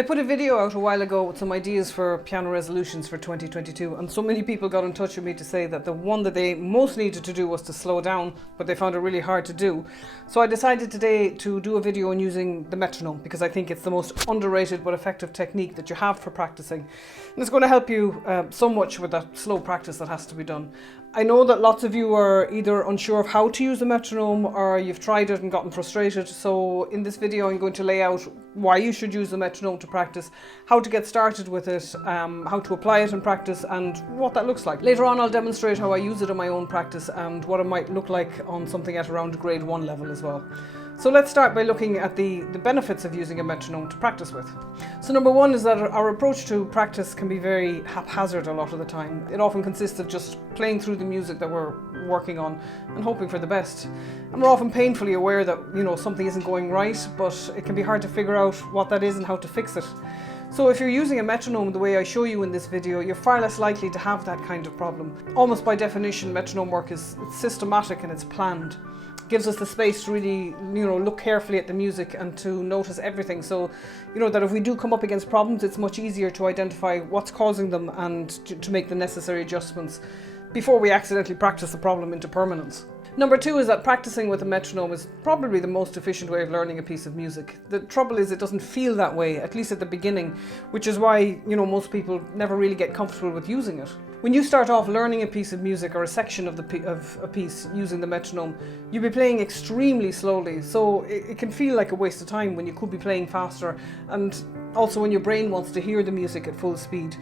I put a video out a while ago with some ideas for piano resolutions for 2022, and so many people got in touch with me to say that the one that they most needed to do was to slow down, but they found it really hard to do. So I decided today to do a video on using the metronome, because I think it's the most underrated but effective technique that you have for practicing. And it's going to help you so much with that slow practice that has to be done. I know that lots of you are either unsure of how to use the metronome or you've tried it and gotten frustrated. So in this video I'm going to lay out why you should use the metronome to practice, how to get started with it, how to apply it in practice and what that looks like. Later on I'll demonstrate how I use it in my own practice and what it might look like on something at around grade 1 level as well. So let's start by looking at the benefits of using a metronome to practice with. So number one is that our approach to practice can be very haphazard a lot of the time. It often consists of just playing through the music that we're working on and hoping for the best. And we're often painfully aware that, something isn't going right, but it can be hard to figure out what that is and how to fix it. So if you're using a metronome the way I show you in this video, you're far less likely to have that kind of problem. Almost by definition, metronome work is systematic and it's planned. Gives us the space to really, look carefully at the music and to notice everything. So, that if we do come up against problems, it's much easier to identify what's causing them and to make the necessary adjustments before we accidentally practice the problem into permanence. Number two is that practicing with a metronome is probably the most efficient way of learning a piece of music. The trouble is it doesn't feel that way, at least at the beginning, which is why, most people never really get comfortable with using it. When you start off learning a piece of music or a section of a piece using the metronome, you'll be playing extremely slowly, so it can feel like a waste of time when you could be playing faster, and also when your brain wants to hear the music at full speed.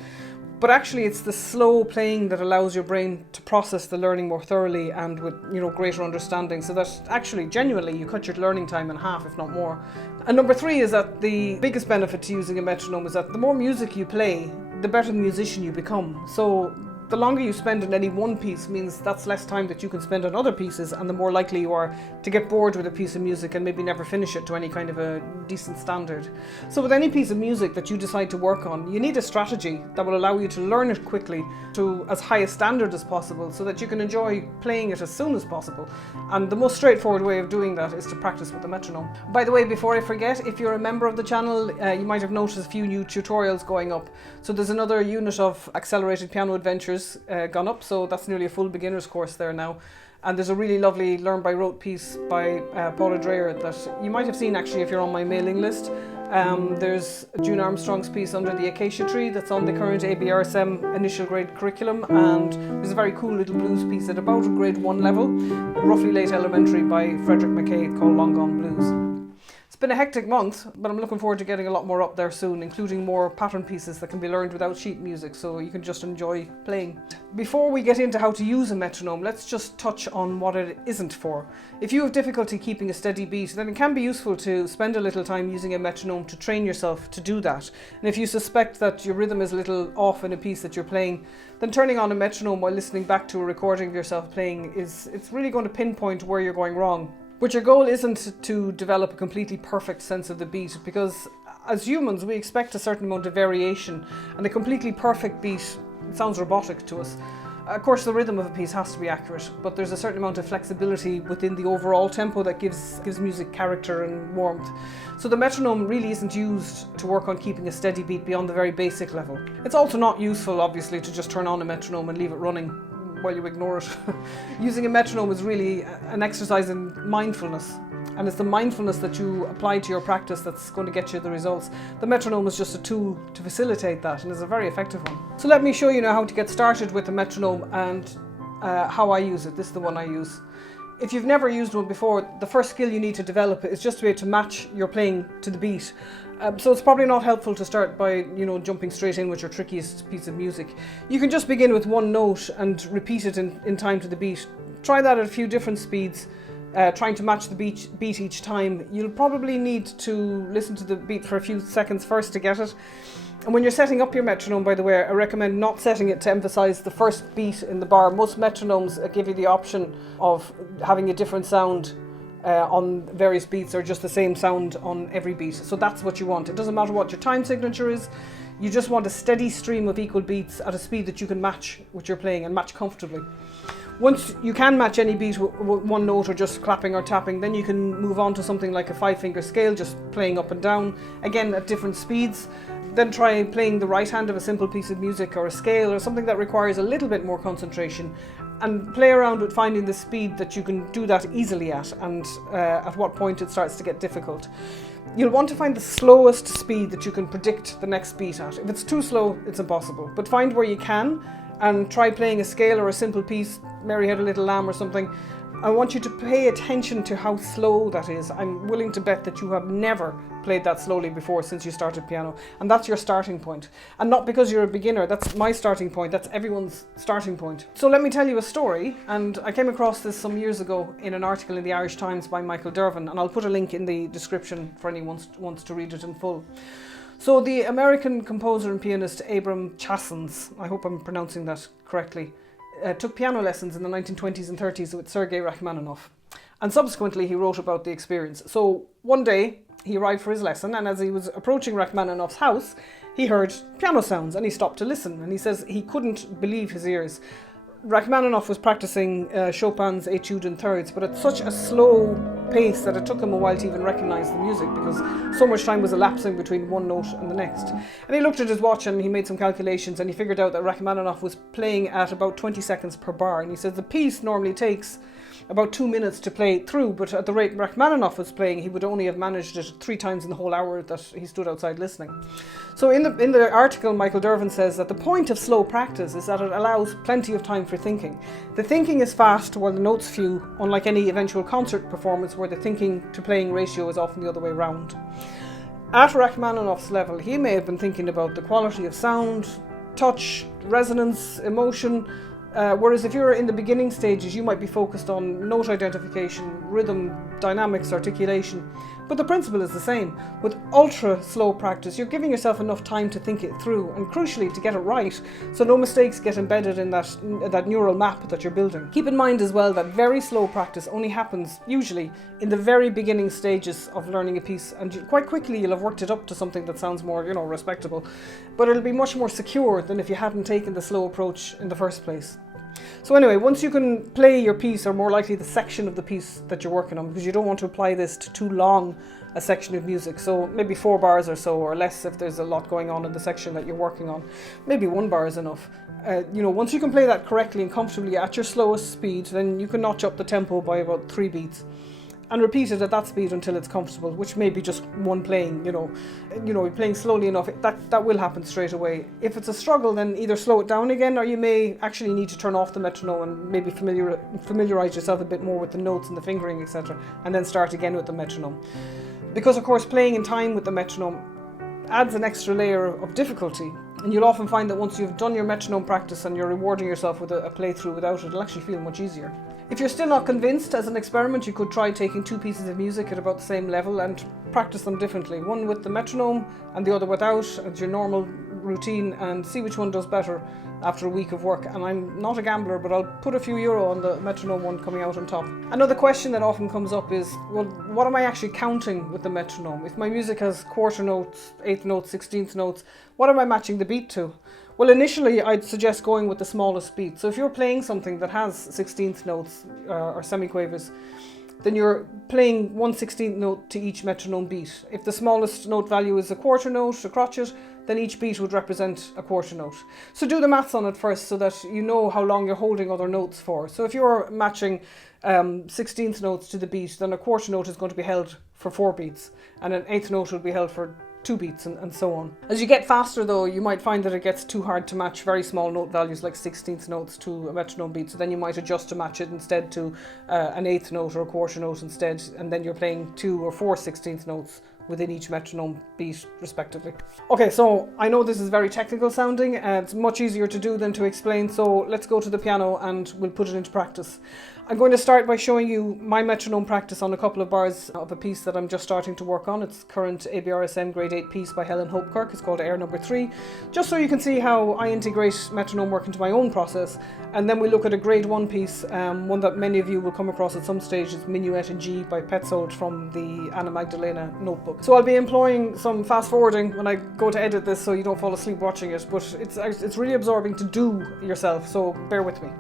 But actually it's the slow playing that allows your brain to process the learning more thoroughly and with greater understanding, so that actually genuinely you cut your learning time in half, if not more. And number three is that the biggest benefit to using a metronome is that the more music you play, the better musician you become. So the longer you spend in any one piece means that's less time that you can spend on other pieces, and the more likely you are to get bored with a piece of music and maybe never finish it to any kind of a decent standard. So with any piece of music that you decide to work on, you need a strategy that will allow you to learn it quickly to as high a standard as possible so that you can enjoy playing it as soon as possible. And the most straightforward way of doing that is to practice with the metronome. By the way, before I forget, if you're a member of the channel, you might have noticed a few new tutorials going up. So there's another unit of Accelerated Piano Adventures gone up, so that's nearly a full beginner's course there now. And there's a really lovely learn by rote piece by Paula Dreyer that you might have seen actually if you're on my mailing list. There's June Armstrong's piece Under the Acacia Tree that's on the current ABRSM initial grade curriculum, and there's a very cool little blues piece at about grade 1 level, roughly late elementary, by Frederick McKay called Long Gone Blues. It's been a hectic month, but I'm looking forward to getting a lot more up there soon, including more pattern pieces that can be learned without sheet music, so you can just enjoy playing. Before we get into how to use a metronome, let's just touch on what it isn't for. If you have difficulty keeping a steady beat, then it can be useful to spend a little time using a metronome to train yourself to do that. And if you suspect that your rhythm is a little off in a piece that you're playing, then turning on a metronome while listening back to a recording of yourself playing it's really going to pinpoint where you're going wrong. But your goal isn't to develop a completely perfect sense of the beat, because as humans we expect a certain amount of variation, and a completely perfect beat sounds robotic to us. Of course the rhythm of a piece has to be accurate, but there's a certain amount of flexibility within the overall tempo that gives music character and warmth. So the metronome really isn't used to work on keeping a steady beat beyond the very basic level. It's also not useful, obviously, to just turn on a metronome and leave it running while you ignore it. Using a metronome is really an exercise in mindfulness, and it's the mindfulness that you apply to your practice that's going to get you the results. The metronome is just a tool to facilitate that, and is a very effective one. So let me show you now how to get started with the metronome and how I use it. This is the one I use. If you've never used one before, the first skill you need to develop is just to be able to match your playing to the beat. So it's probably not helpful to start by, jumping straight in with your trickiest piece of music. You can just begin with one note and repeat it in time to the beat. Try that at a few different speeds, trying to match the beat each time. You'll probably need to listen to the beat for a few seconds first to get it. And when you're setting up your metronome, by the way, I recommend not setting it to emphasize the first beat in the bar. Most metronomes give you the option of having a different sound on various beats, or just the same sound on every beat. So that's what you want. It doesn't matter what your time signature is. You just want a steady stream of equal beats at a speed that you can match what you're playing and match comfortably. Once you can match any beat with one note or just clapping or tapping, then you can move on to something like a 5-finger scale, just playing up and down, again at different speeds. Then try playing the right hand of a simple piece of music or a scale or something that requires a little bit more concentration, and play around with finding the speed that you can do that easily at, and at what point it starts to get difficult. You'll want to find the slowest speed that you can predict the next beat at. If it's too slow, it's impossible. But find where you can and try playing a scale or a simple piece, Mary Had a Little Lamb or something. I want you to pay attention to how slow that is. I'm willing to bet that you have never played that slowly before since you started piano. And that's your starting point. And not because you're a beginner, that's my starting point, that's everyone's starting point. So let me tell you a story, and I came across this some years ago in an article in the Irish Times by Michael Dervin, and I'll put a link in the description for anyone who wants to read it in full. So the American composer and pianist Abram Chassans, I hope I'm pronouncing that correctly, took piano lessons in the 1920s and 30s with Sergei Rachmaninoff. And subsequently he wrote about the experience. So one day he arrived for his lesson, and as he was approaching Rachmaninoff's house, he heard piano sounds and he stopped to listen. And he says he couldn't believe his ears. Rachmaninoff was practicing Chopin's Etude in Thirds, but at such a slow pace that it took him a while to even recognise the music, because so much time was elapsing between one note and the next. And he looked at his watch and he made some calculations, and he figured out that Rachmaninoff was playing at about 20 seconds per bar. And he said the piece normally takes about 2 minutes to play through, but at the rate Rachmaninoff was playing, he would only have managed it 3 times in the whole hour that he stood outside listening. So in the article, Michael Dervin says that the point of slow practice is that it allows plenty of time for thinking. The thinking is fast while the notes few, unlike any eventual concert performance where the thinking to playing ratio is often the other way round. At Rachmaninoff's level, he may have been thinking about the quality of sound, touch, resonance, emotion, whereas if you're in the beginning stages, you might be focused on note identification, rhythm, dynamics, articulation. But the principle is the same. With ultra slow practice, you're giving yourself enough time to think it through, and crucially to get it right, so no mistakes get embedded in that neural map that you're building. Keep in mind as well that very slow practice only happens usually in the very beginning stages of learning a piece, and quite quickly you'll have worked it up to something that sounds more, respectable. But it'll be much more secure than if you hadn't taken the slow approach in the first place. So anyway, once you can play your piece, or more likely the section of the piece that you're working on, because you don't want to apply this to too long a section of music, so maybe 4 bars or so, or less if there's a lot going on in the section that you're working on. Maybe 1 bar is enough. Once you can play that correctly and comfortably at your slowest speed, then you can notch up the tempo by about 3 beats. And repeat it at that speed until it's comfortable, which may be just one playing, playing slowly enough, that will happen straight away. If it's a struggle, then either slow it down again, or you may actually need to turn off the metronome and maybe familiarise yourself a bit more with the notes and the fingering, etc., and then start again with the metronome. Because of course playing in time with the metronome adds an extra layer of difficulty, and you'll often find that once you've done your metronome practice and you're rewarding yourself with a playthrough without it, it'll actually feel much easier. If you're still not convinced, as an experiment, you could try taking 2 pieces of music at about the same level and practice them differently. One with the metronome and the other without, as your normal routine, and see which one does better after a week of work. And I'm not a gambler, but I'll put a few euro on the metronome one coming out on top. Another question that often comes up is, well, what am I actually counting with the metronome? If my music has quarter notes, 8th notes, 16th notes, what am I matching the beat to? Well, initially I'd suggest going with the smallest beat. So if you're playing something that has 16th notes or semiquavers, then you're playing 1/16th note to each metronome beat. If the smallest note value is a quarter note, a crotchet, then each beat would represent a quarter note. So do the maths on it first so that you know how long you're holding other notes for. So if you're matching 16th notes to the beat, then a quarter note is going to be held for 4 beats, and an 8th note will be held for 2 beats, and so on. As you get faster though, you might find that it gets too hard to match very small note values like 16th notes to a metronome beat, so then you might adjust to match it instead to an 8th note or a quarter note instead, and then you're playing 2 or 4 16th notes within each metronome beat respectively. Okay, so I know this is very technical sounding, it's much easier to do than to explain, so let's go to the piano and we'll put it into practice. I'm going to start by showing you my metronome practice on a couple of bars of a piece that I'm just starting to work on. It's current ABRSM grade 8 piece by Helen Hopekirk. It's called Air Number 3, just so you can see how I integrate metronome work into my own process. And then we look at a grade 1 piece, one that many of you will come across at some stage, is Minuet in G by Petzold from the Anna Magdalena notebook. So I'll be employing some fast forwarding when I go to edit this so you don't fall asleep watching it, but it's really absorbing to do yourself, so bear with me.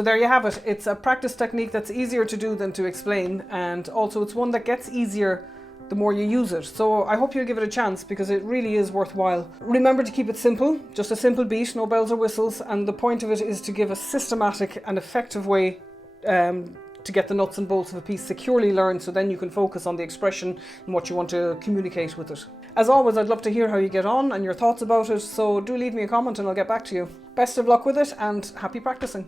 So there you have it. It's a practice technique that's easier to do than to explain, and also it's one that gets easier the more you use it. So I hope you'll give it a chance, because it really is worthwhile. Remember to keep it simple, just a simple beat, no bells or whistles, and the point of it is to give a systematic and effective way to get the nuts and bolts of a piece securely learned, so then you can focus on the expression and what you want to communicate with it. As always, I'd love to hear how you get on and your thoughts about it, so do leave me a comment and I'll get back to you. Best of luck with it and happy practicing.